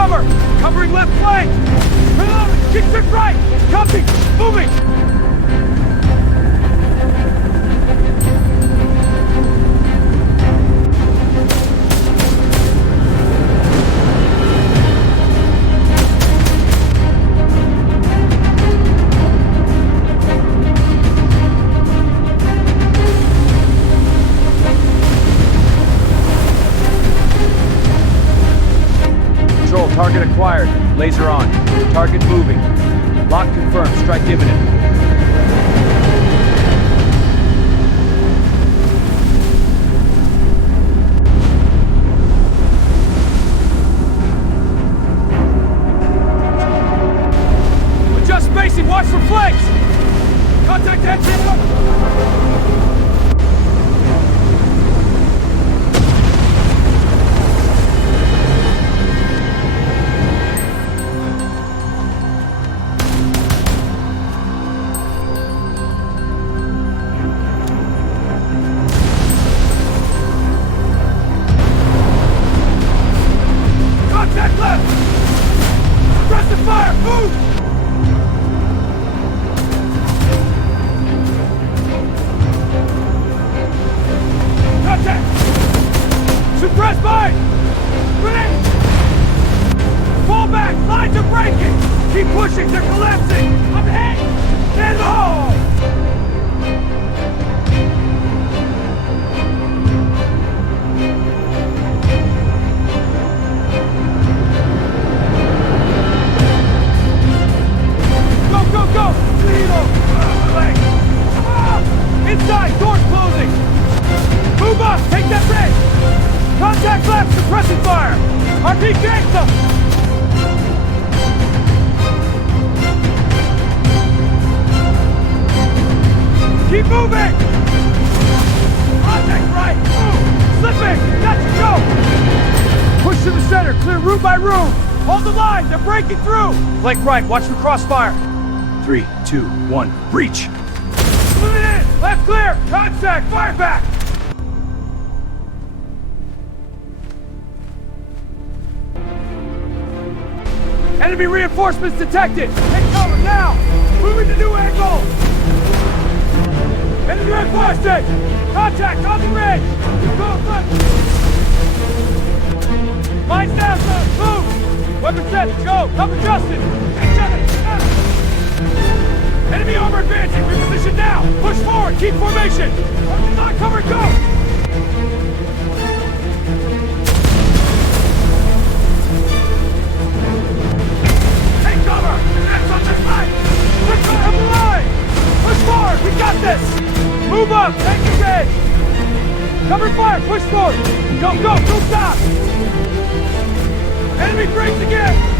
cover! Covering left flank! Reloading! Keep to right! Copy! Moving! Target acquired. Laser on. Target moving. Lock confirmed. Strike imminent. Adjust spacing. Watch for flanks. Contact headship. Suppress mine! Grenade! Fall back! Lines are breaking! Keep pushing! They're collapsing! I'm hit! In the hole! Go, go, go! Needle! Leg! Inside! Doors closing! Move up! Take that ridge! Contact left! Suppressing fire! RPG them! Keep moving! Contact right! Move! Slipping! Let's go! Push to the center! Clear room by room! Hold the line! They're breaking through! Flank right! Watch for crossfire! 3, 2, 1, breach! Moving in! Left clear! Contact! Fire back! Enemy reinforcements detected! Take cover now! Moving to new angle! Enemy reinforcement! Contact on the ridge! Go left! Lines down, sir! Move! Weapon set! Go! Cover Justin! Enemy armor advancing! Reposition now! Push forward! Keep formation! Target line cover! Go! We got this! Move up! Take your edge! Cover fire! Push forward! Go, go! Don't stop! Enemy breaks again!